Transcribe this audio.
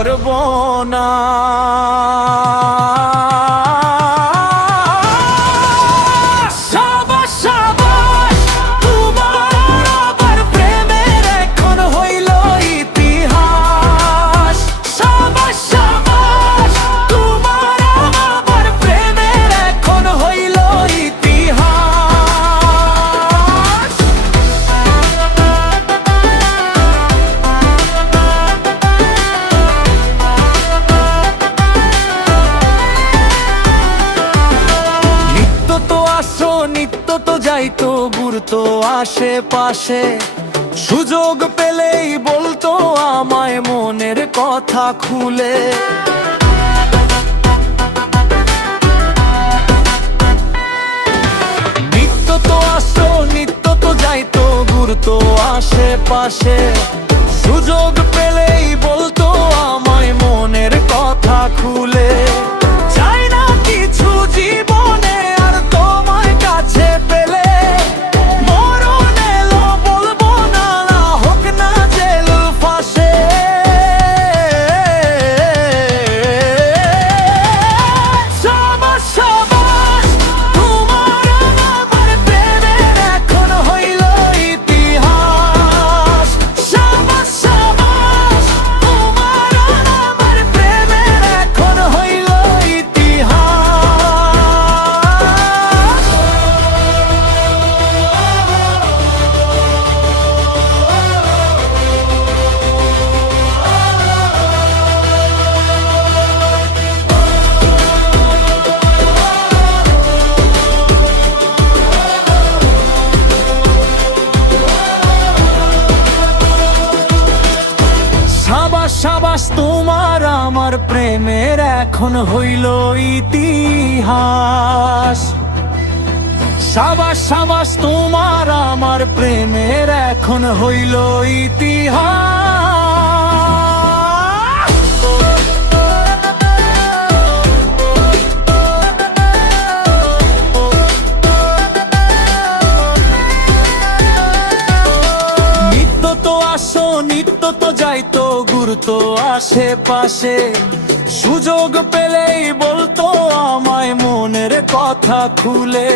বলব ঘুরতো আশেপাশে। সুযোগ পেলেই বলতো আমায় মনের কথা খুলে। নিত্য তো আসো, নিত্য তো যাইতো ঘুরতো আশেপাশে। সুযোগ পেলেই বলতো আমায় মনের কথা খুলে। সাবাস তোমার আমার প্রেমের এখন হইল ইতিহাস। সাবাস সাবাস তোমার আমার প্রেমের এখন হইল ইতিহাস। ঘুরতো আশেপাশে সুযোগ পেলেই বলতো আমায় মনের কথা খুলে।